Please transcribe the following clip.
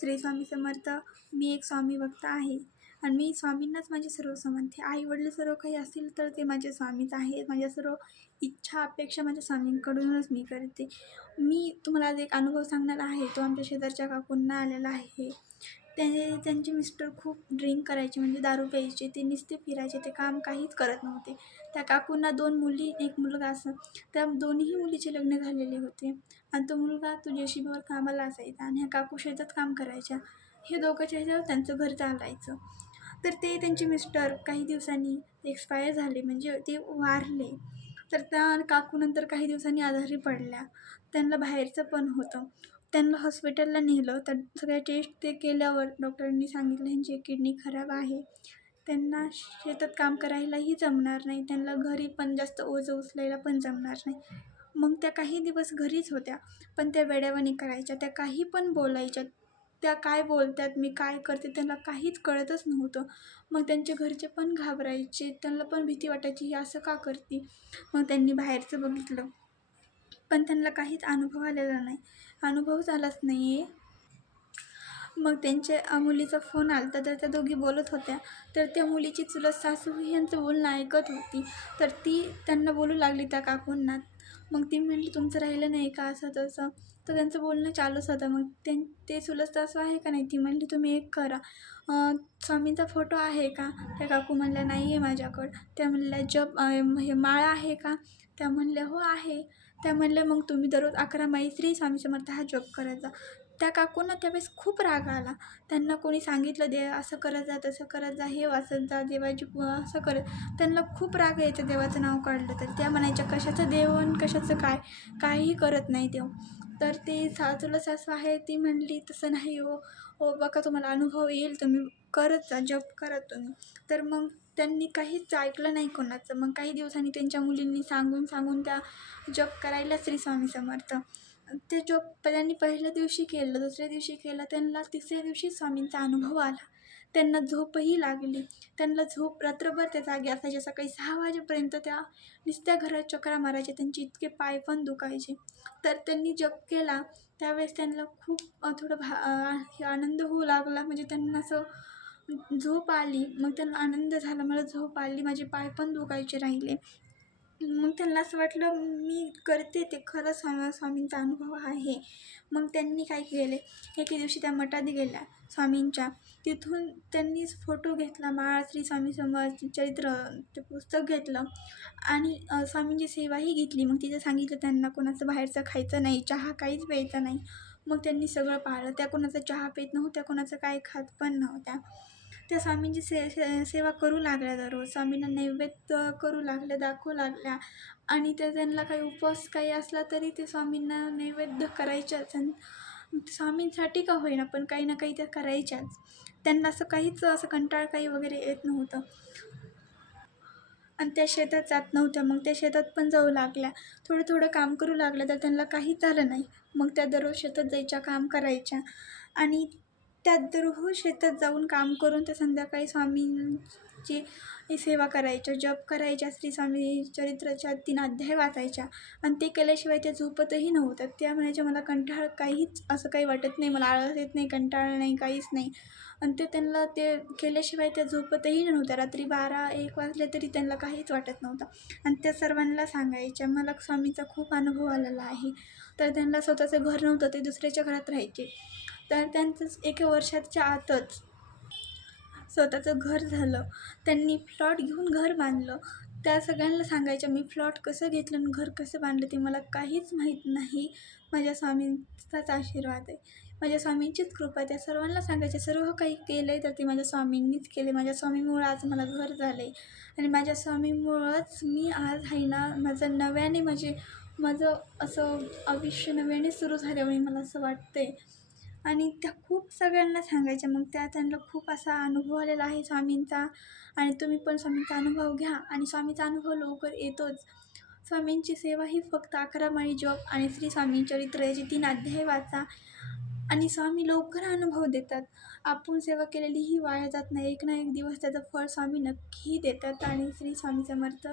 श्री स्वामी समर्थ मी एक स्वामी भक्त आहे. आणि मी स्वामींनाच माझे सर्व समजते आई वडील सर्व काही असतील तर ते माझे स्वामीच आहेत. माझ्या सर्व इच्छा अपेक्षा माझ्या स्वामींकडूनच मी करते. मी तुम्हाला आज एक अनुभव सांगणार आहे. तो आमच्या शेजारच्या काकूंना आलेला आहे. त्याने त्यांचे मिस्टर खूप ड्रिंक करायचे म्हणजे दारू प्यायचे ते नुसते फिरायचे ते काम काहीच करत नव्हते. त्या काकूंना दोन मुली एक मुलगा असं त्या दोन्हीही मुलीचे लग्न झालेले होते. आणि तो मुलगा तो जेशिबीवर कामाला असायचा आणि ह्या काकू शेतात काम करायच्या. हे दोघांच्या ह्याच्यावर त्यांचं घर चालायचं. तर ते त्यांचे मिस्टर काही दिवसांनी एक्सपायर झाले म्हणजे ते वारले. तर त्या काकूनंतर काही दिवसांनी आजारी पडल्या. त्यांना बाहेरचं पण होतं. त्यांना हॉस्पिटलला नेलं. तर सगळ्या टेस्ट ते केल्यावर डॉक्टरांनी सांगितलं ह्यांची किडनी खराब आहे. त्यांना शेतात काम करायलाही जमणार नाही. त्यांना घरी पण जास्त ओझं उचलायला पण जमणार नाही. मग त्या काही दिवस घरीच होत्या. पण त्या वेड्यावानी करायच्या. त्या काही पण बोलायच्या. त्या काय बोलतात मी काय करते त्यांना काहीच कळतच नव्हतं. मग त्यांचे घरचे पण घाबरायचे. त्यांना पण भीती वाटायची ही असं का करते? मग त्यांनी बाहेरचं बघितलं. पण त्यांना काहीच अनुभव आलेला नाही. अनुभव झालाच नाही आहे मग त्यांच्या मुलीचा फोन आला तर त्या दोघी बोलत होत्या. तर त्या मुलीची चुलत सासू यांचं बोलणं ऐकत होती. तर ती त्यांना बोलू लागली त्या काकूंना. मग ती म्हणली तुमचं राहिलं नाही का असं तसं? तर त्यांचं बोलणं चालूच होतं. मग त्यां ते चुलत सासू आहे का नाही ती म्हणली तुम्ही एक करा. स्वामींचा फोटो आहे का? त्या काकू म्हणल्या नाही आहे माझ्याकडं. त्या म्हणल्या जप हे माळा आहे का? त्या म्हणल्या हो आहे. त्या म्हणल्या मग तुम्ही दररोज अकरा माई श्री स्वामी समर्थ हा जप करायचा त्या काकूंना त्यावेळेस खूप राग आला. त्यांना कोणी सांगितलं दे असं करत जा तसं करत जा हे वाचत जा देवाची असं करत त्यांना खूप राग यायचं देवाचं नाव काढलं तर. त्या म्हणायच्या कशाचं देव आणि कशाचं काय? काहीही करत नाही देव. तर ते सासूला सासू आहे ती म्हणली तसं नाही हो. हो बघा तुम्हाला अनुभव येईल. तुम्ही करत जा जप करा तुम्ही. तर मग त्यांनी काहीच ऐकलं नाही कोणाचं. मग काही दिवसांनी त्यांच्या मुलींनी सांगून सांगून त्या जप करायला श्री स्वामी समर्थ. ते जॉब त्यांनी पहिल्या दिवशी केलं दुसऱ्या दिवशी केलं त्यांना तिसऱ्या दिवशी स्वामींचा अनुभव आला. त्यांना झोपही लागली. त्यांना झोप रात्रभर त्या जागे असायच्या. सकाळी सहा वाजेपर्यंत त्या नुसत्या घरात चक्रा मारायच्या. त्यांचे इतके पाय पण दुखायचे. तर त्यांनी जप केला. त्यावेळेस त्यांना खूप थोडं भा आनंद होऊ लागला. म्हणजे त्यांना असं झोप आली. मग त्यांना आनंद झाला. मला झोप आली. माझे पाय पण दुखायचे राहिले. मग त्यांना असं वाटलं मी करते ते खरं स्वामी स्वामींचा अनुभव आहे. मग त्यांनी काय केले? एके दिवशी त्या मठात गेल्या स्वामींच्या. तिथून त्यांनी फोटो घेतला. माळा श्री स्वामी समर्थ चरित्र ते पुस्तक घेतलं. आणि स्वामींची सेवाही घेतली. मग तिथे सांगितलं त्यांना कोणाचं बाहेरचं खायचं नाही चहा काहीच प्यायचं नाही. मग त्यांनी सगळं पाळलं. त्या कोणाचा चहा पित नव्हत्या कोणाचं काय खात पण नव्हत्या. त्या स्वामींची से से सेवा करू लागल्या दररोज. स्वामींना नैवेद्य करू लागल्या दाखवू लागल्या. आणि त्या त्यांना काही उपवास काही असला तरी ते स्वामींना नैवेद्य करायच्याच. आणि स्वामींसाठी का होईना पण काही ना काही त्या करायच्याच. त्यांना असं काहीच असं कंटाळ काही वगैरे येत नव्हतं. आणि त्या शेतात जात नव्हत्या. मग त्या शेतात पण जाऊ लागल्या. थोडं थोडं काम करू लागल्या तर त्यांना काहीच झालं नाही. मग त्या दररोज शेतात जायच्या काम करायच्या. आणि त्यात दररोज हो शेतात जाऊन काम करून ते संध्याकाळी ची सेवा करायच्या जप करायच्या श्री स्वामी चरित्राच्या तीन अध्याय वाचायच्या. आणि ते केल्याशिवाय त्या झोपतही नव्हत्या त्या म्हणायच्या मला कंटाळ काहीच असं काही वाटत नाही. मला आळस येत नाही कंटाळ नाही काहीच नाही. आणि ते त्यांना ते केल्याशिवाय त्या झोपतही नव्हत्या. रात्री बारा एक वाजले तरी त्यांना काहीच वाटत नव्हतं. आणि त्या सर्वांना सांगायच्या मला स्वामीचा खूप अनुभव आलेला आहे. तर त्यांना स्वतःचं घर नव्हतं ते दुसऱ्याच्या घरात राहायचे. तर त्यांचंच एका वर्षाच्या आतच स्वतःचं घर झालं. त्यांनी प्लॉट घेऊन घर बांधलं. त्या सगळ्यांना सांगायच्या मी प्लॉट कसं घेतलं आणि घर कसं बांधलं ते मला काहीच माहीत नाही. माझ्या स्वामींचाच आशीर्वाद आहे. माझ्या स्वामींचीच कृपा त्या सर्वांना सांगायचे सर्व काही केलं आहे तर ते माझ्या स्वामींनीच केले माझ्या स्वामीमुळं आज मला घर झालं आहे आणि माझ्या स्वामीमुळंच मी आज आहे ना माझं नव्याने म्हणजे माझं असं आयुष्य नव्याने सुरू झाल्यामुळे मला असं वाटतं आणि त्या खूप सगळ्यांना सांगायच्या. मग त्या त्यांना खूप असा अनुभव आलेला आहे स्वामींचा. आणि तुम्ही पण स्वामींचा अनुभव घ्या. आणि स्वामीचा अनुभव लवकर येतोच. स्वामींची सेवा ही फक्त अकरा माळी जॉब आणि श्री स्वामी चरित्र याचे तीन अध्याय वाचा. आणि स्वामी लवकर अनुभव देतात. आपण सेवा केलेली ही वाया जात नाही. एक ना एक दिवस त्याचं फळ स्वामी नक्की देतात. आणि श्री स्वामी समर्थ